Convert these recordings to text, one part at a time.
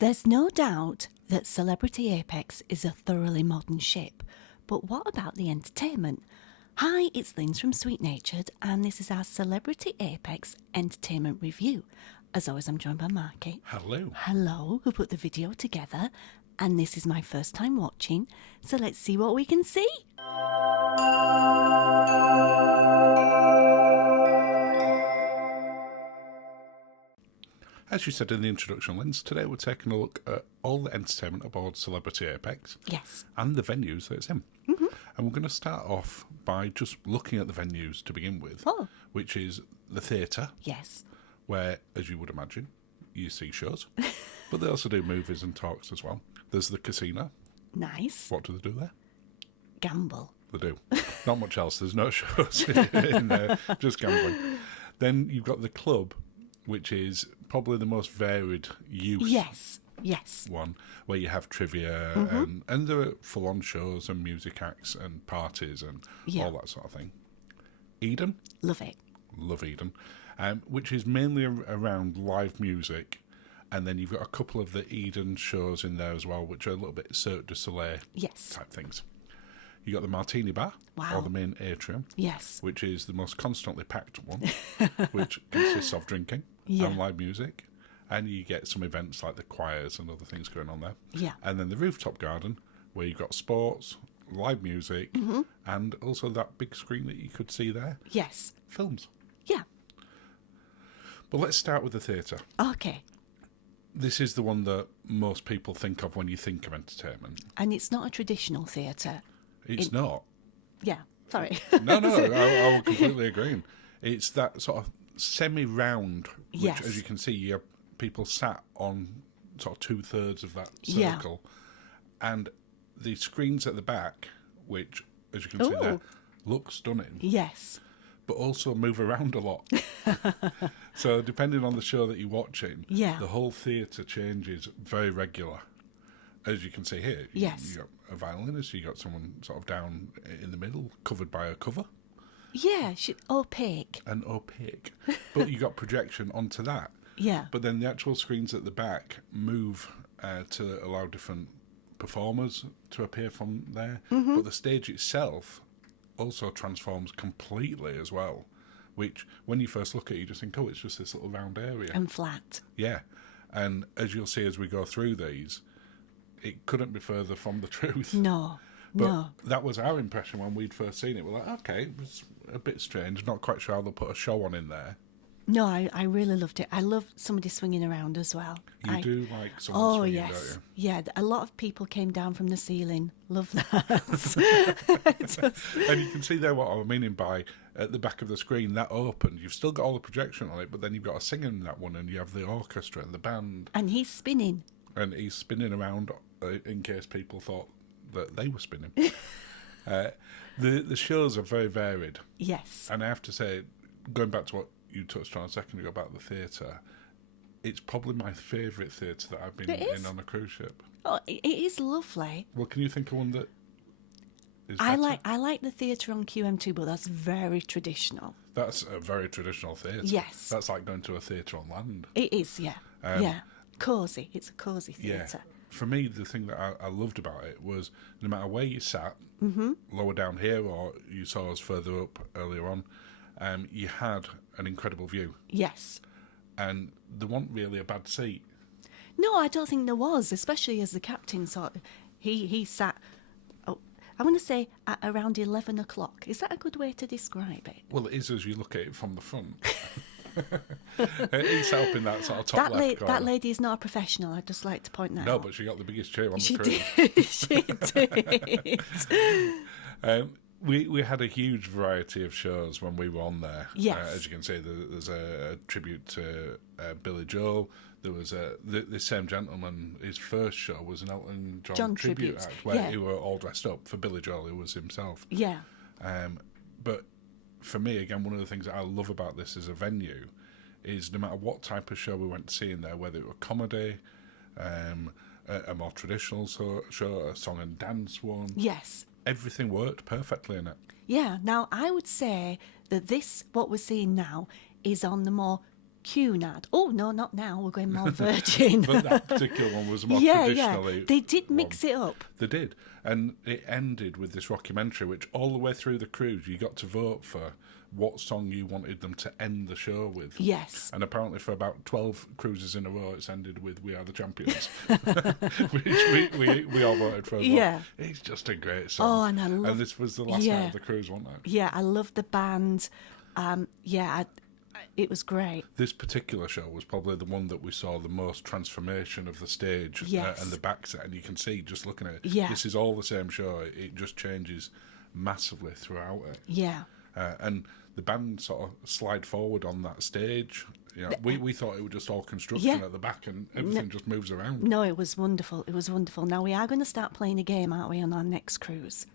There's no doubt that Celebrity Apex is a thoroughly modern ship, but what about the entertainment? Hi, it's Linz from Sweet Natured, and this is our Celebrity Apex Entertainment Review. As always, I'm joined by Marky. Hello. Hello, who put the video together, and this is my first time watching, so let's see what we can see. As you said in the introduction, Linz, today we're taking a look at all the entertainment aboard Celebrity Apex. Yes. And the venues that it's in. Mm-hmm. And we're going to start off by just looking at the venues to begin with, which is the theatre. Yes. Where, as you would imagine, you see shows. But they also do movies and talks as well. There's the casino. Nice. What do they do there? Gamble. They do. Not much else. There's no shows in there, just gambling. Then you've got the club, which is probably the most varied use one, where you have trivia and there are full-on shows and music acts and parties and all that sort of thing. Eden. Love it. Love Eden. Which is mainly around live music. And then you've got a couple of the Eden shows in there as well, which are a little bit Cirque du Soleil type things. You got the Martini Bar, or the main Atrium, which is the most constantly packed one, which consists of drinking and live music. And you get some events like the choirs and other things going on there. Yeah. And then the Rooftop Garden, where you've got sports, live music, and also that big screen that you could see there. Yes. Films. Yeah. But let's start with the theatre. Okay. This is the one that most people think of when you think of entertainment. And it's not a traditional theatre. It's not. Yeah, sorry. No, I will completely agree. It's that sort of semi-round, which, as you can see, you have people sat on sort of 2/3 of that circle. And the screens at the back, which, as you can see there, look stunning. Yes. But also move around a lot. So depending on the show that you're watching, the whole theatre changes very regular. As you can see here, you got a violinist, you got someone sort of down in the middle, covered by a cover. Yeah, opaque. And opaque. But you got projection onto that. Yeah. But then the actual screens at the back move to allow different performers to appear from there. But the stage itself also transforms completely as well, which when you first look at it, you just think, oh, it's just this little round area. And flat. Yeah. And as you'll see as we go through these, it couldn't be further from the truth. No. That was our impression when we'd first seen it. We're like, okay, it was a bit strange. Not quite sure how they'll put a show on in there. No, I really loved it. I love somebody swinging around as well. You do like someone swinging, don't you? Yeah, a lot of people came down from the ceiling. Love that. And you can see there what I'm meaning by at the back of the screen, that opened. You've still got all the projection on it, but then you've got a singer in that one, and you have the orchestra and the band. And he's spinning. And he's spinning around in case people thought that they were spinning. The shows are very varied. Yes. And I have to say, going back to what you touched on a second ago about the theatre, it's probably my favourite theatre that I've been in on a cruise ship. Oh, it is lovely. Well, can you think of one that is I better? like the theatre on QM2, but that's very traditional. That's a very traditional theatre. Yes. That's like going to a theatre on land. It is, yeah. Cosy. It's a cosy theatre. Yeah. For me, the thing that I loved about it was no matter where you sat, lower down here or you saw us further up earlier on, you had an incredible view. Yes. And there wasn't really a bad seat. No, I don't think there was, especially as the captain sort of, he sat, I want to say at around 11 o'clock. Is that a good way to describe it? Well, it is as you look at it from the front. He sat up in that sort of top left corner. That lady is not a professional, I'd just like to point that out. No, but she got the biggest chair on the cruise. She did. We had a huge variety of shows when we were on there. Yes. As you can see, there's a tribute to Billy Joel. There was this same gentleman, his first show was an Elton John tribute act where he were all dressed up for Billy Joel, who was himself. Yeah. But for me, again, one of the things that I love about this as a venue is no matter what type of show we went to see in there, whether it were comedy, a more traditional show, a song and dance one. Yes. Everything worked perfectly in it. Yeah. Now, I would say that what we're seeing now is on the more Cunard. Oh, no, not now. We're going more Virgin. But that particular one was more Yeah. traditionally... They did mix it up. They did. And it ended with this rockumentary, which all the way through the cruise, you got to vote for what song you wanted them to end the show with. Yes. And apparently for about 12 cruises in a row, it's ended with We Are the Champions, which we all voted for as well. Yeah. It's just a great song. Oh, and and this was the last night of the cruise, wasn't it? Yeah, I love the band. It was great. This particular show was probably the one that we saw the most transformation of the stage and the back set, and you can see just looking at it, this is all the same show. It just changes massively throughout it. Yeah. And the band sort of slide forward on that stage. You know, we thought it was just all construction at the back and everything just moves around. No, it was wonderful. It was wonderful. Now, we are going to start playing a game, aren't we, on our next cruise?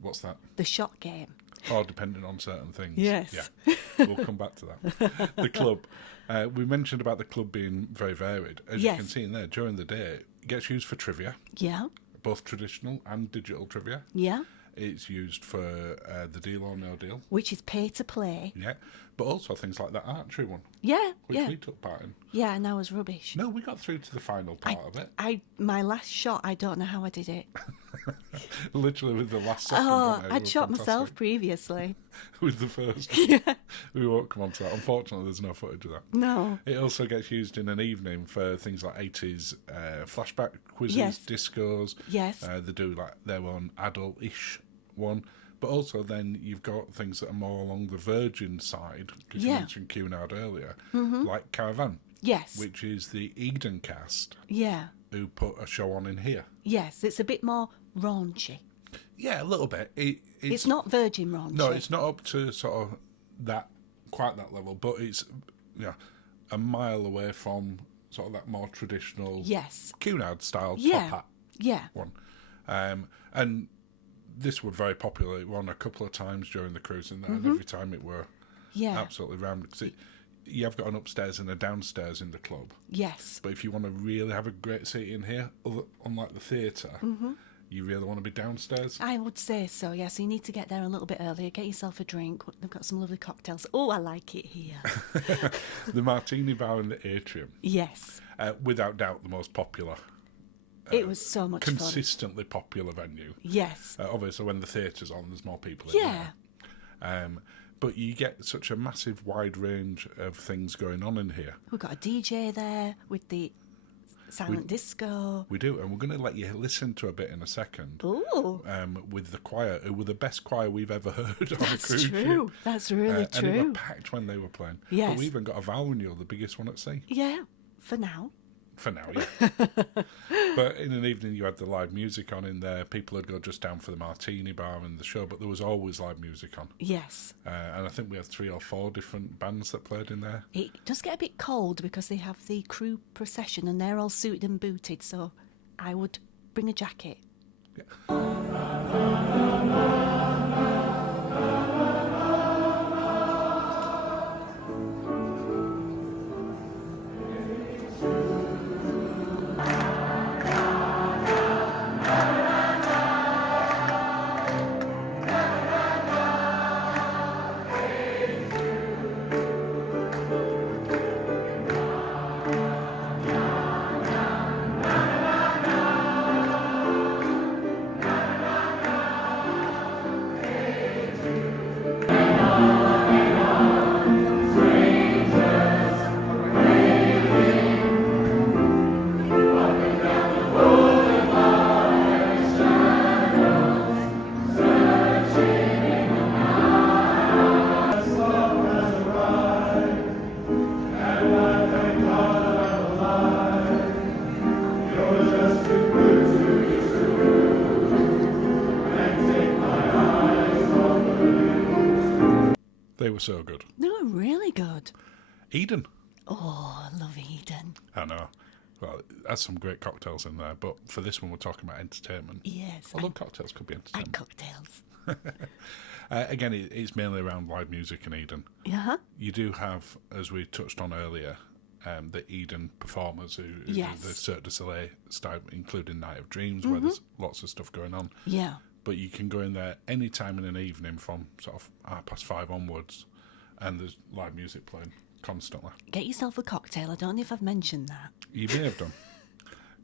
What's that? The shot game. Oh, depending on certain things. Yes. Yeah, we'll come back to that. The club. We mentioned about the club being very varied. As you can see in there, during the day, it gets used for trivia. Yeah. Both traditional and digital trivia. Yeah. It's used for the Deal or No Deal. Which is pay to play. Yeah. But also things like the Atrium one. Yeah, which we took part in. Yeah, and I was rubbish. No, we got through to the final part of it. My last shot, I don't know how I did it. Literally with the last second. I'd shot myself previously. With the first. We won't come on to that. Unfortunately, there's no footage of that. No. It also gets used in an evening for things like 80s flashback quizzes, discos. Yes. They do like their own adult-ish one. But also then you've got things that are more along the Virgin side, because you mentioned Cunard earlier, like Caravan. Yes. Which is the Eden cast. Yeah. Who put a show on in here. Yes, it's a bit more raunchy. Yeah, a little bit. It's not Virgin raunchy. No, it's not up to sort of quite that level, but it's a mile away from sort of that more traditional Cunard style top hat one. And this was very popular. It won a couple of times during the cruise, and every time it were absolutely rammed, because you have got an upstairs and a downstairs in the club. Yes. But if you want to really have a great seat in here, unlike the theatre, you really want to be downstairs? I would say so, yeah. So you need to get there a little bit earlier, get yourself a drink. They've got some lovely cocktails. Oh, I like it here. The Martini Bar and the Atrium. Yes. Without doubt the most popular. It was so much fun. Consistently popular venue. Yes. Obviously, when the theatre's on, there's more people in there. But you get such a massive wide range of things going on in here. We've got a DJ there with the silent disco. We do, and we're going to let you listen to a bit in a second. Ooh. With the choir, who were the best choir we've ever heard on a cruise ship. That's true. That's really true. And they were packed when they were playing. Yes. But we even got a vowel renewal, the biggest one at sea. Yeah, for now. For now, yeah. But in an evening, you had the live music on in there. People would go just down for the Martini Bar and the show, but there was always live music on. Yes. And I think we had 3 or 4 different bands that played in there. It does get a bit cold because they have the crew procession and they're all suited and booted, so I would bring a jacket. Yeah. They were so good. They were really good. Eden. Oh, I love Eden. I know. Well, it has some great cocktails in there, but for this one, we're talking about entertainment. Yes. Although cocktails could be entertainment. And cocktails. Again, it's mainly around live music in Eden. Yeah. You do have, as we touched on earlier, the Eden performers who do the Cirque du Soleil style, including Night of Dreams, where there's lots of stuff going on. Yeah. But you can go in there any time in an evening from sort of 5:30 onwards, and there's live music playing. constantly. Get yourself a cocktail. I don't know if I've mentioned that. You may have done.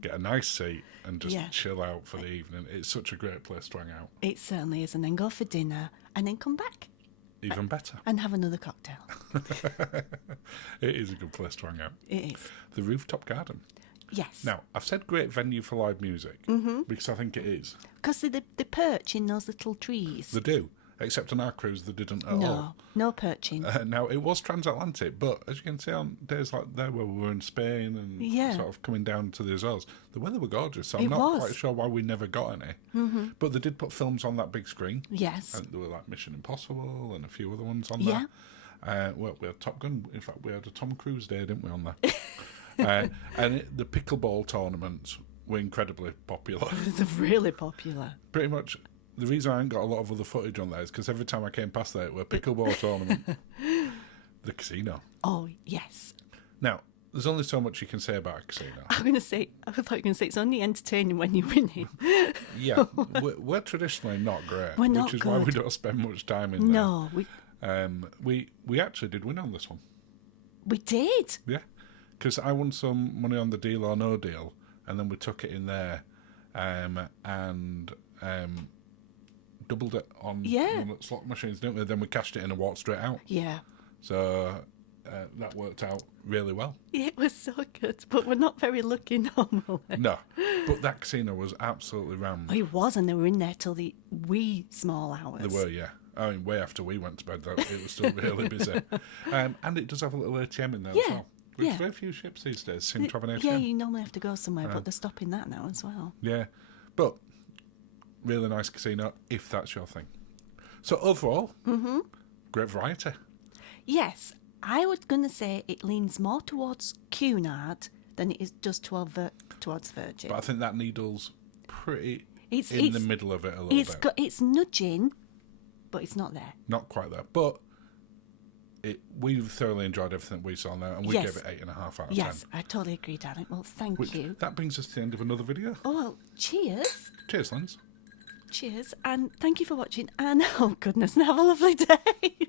Get a nice seat and just Yeah. chill out for the evening. It's such a great place to hang out. It certainly is. And then go for dinner and then come back. Even better. And have another cocktail. It is a good place to hang out. It is. The Rooftop Garden. Yes. Now, I've said great venue for live music because I think it is. Because they perch in those little trees. They do. Except on our cruise, they didn't at all. No perching. Now, it was transatlantic, but as you can see on days like there where we were in Spain and sort of coming down to the Azores, the weather were gorgeous, so I'm not quite sure why we never got any. But they did put films on that big screen. Yes. And there were like Mission Impossible and a few other ones on there. Well, we had Top Gun. In fact, we had a Tom Cruise day, didn't we, on there? The pickleball tournaments were incredibly popular. They're really popular. Pretty much. The reason I ain't got a lot of other footage on there is because every time I came past there, it were a pickleball tournament. The casino. Oh, yes. Now, there's only so much you can say about a casino. I thought you were going to say it's only entertaining when you win it. Yeah, we're traditionally not great. We're not which is good. why we don't spend much time in there. No. We actually did win on this one. We did. Yeah, because I won some money on the Deal or No Deal, and then we took it in there and doubled it on the slot machines, didn't we? Then we cashed it in and walked straight out. Yeah. So that worked out really well. It was so good, but we're not very lucky normally. No, but that casino was absolutely rammed. Oh, it was, and they were in there till the wee small hours. They were, yeah. I mean, way after we went to bed, though, it was still really busy. And it does have a little ATM in there as well. Which very few ships these days seem to have an ATM. Yeah, you normally have to go somewhere, but they're stopping that now as well. Yeah, but really nice casino, if that's your thing. So overall, great variety. Yes, I was going to say it leans more towards Cunard than it does towards Virgin. But I think that needle's pretty in the middle of it a little bit. It's nudging, but it's not there. Not quite there, but we thoroughly enjoyed everything we saw now, and we gave it 8.5 out of 10. Yes, I totally agree, darling. Well, thank you. That brings us to the end of another video. Oh, well, cheers. Cheers, Lens. Cheers, and thank you for watching, and oh goodness, and have a lovely day.